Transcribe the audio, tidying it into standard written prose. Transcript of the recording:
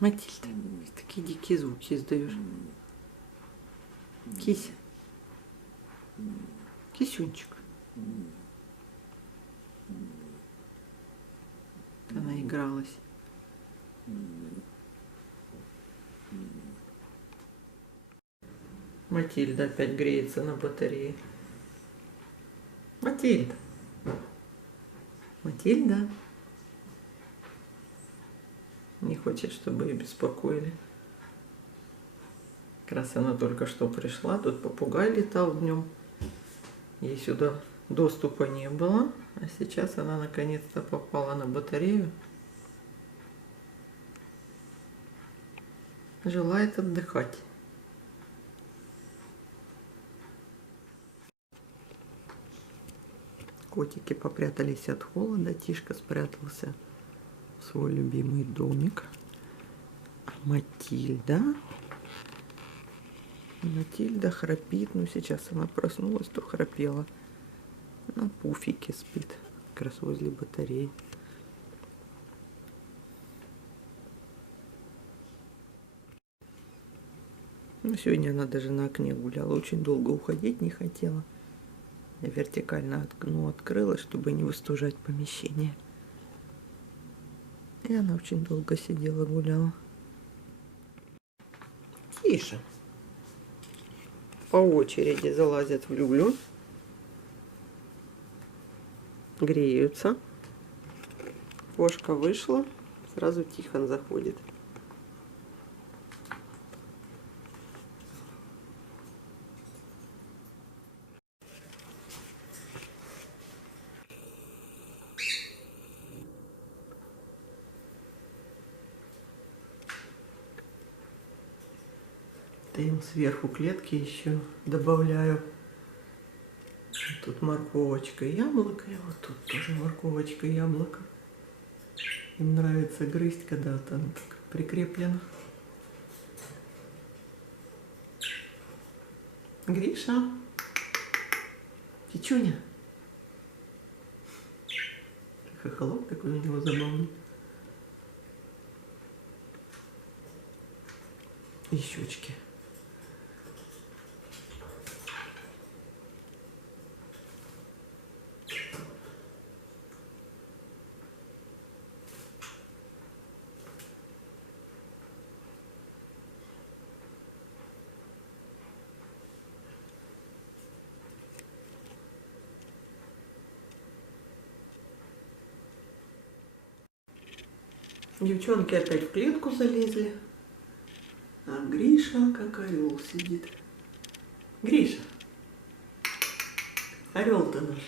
Матильда, такие дикие звуки издаешь. Кися. Кисюнчик. Она игралась. Матильда опять греется на батарее. Матильда. Матильда. Не хочет, чтобы ее беспокоили. Как раз она только что пришла. Тут попугай летал днем. Ей сюда доступа не было. А сейчас она наконец-то попала на батарею. Желает отдыхать. Котики попрятались от холода. Тишка спрятался в свой любимый домик. А Матильда храпит. Ну, сейчас она проснулась, то храпела. На пуфике спит. Как раз возле батареи. Ну, сегодня она даже на окне гуляла. Очень долго уходить не хотела. Я вертикально окно открыла, чтобы не выстужать помещение. И она очень долго сидела, гуляла. Тише. По очереди залазят в люлю. Греются. Кошка вышла. Сразу Тихон заходит. Я им сверху клетки еще добавляю. Тут морковочка и яблоко, и вот тут тоже морковочка и яблоко. Им нравится грызть, когда там так прикреплено. Гриша, Чичуня. Хохолок такой у него забавный. И щечки. Девчонки опять в клетку залезли. А Гриша как орел сидит. Гриша, орел-то наш.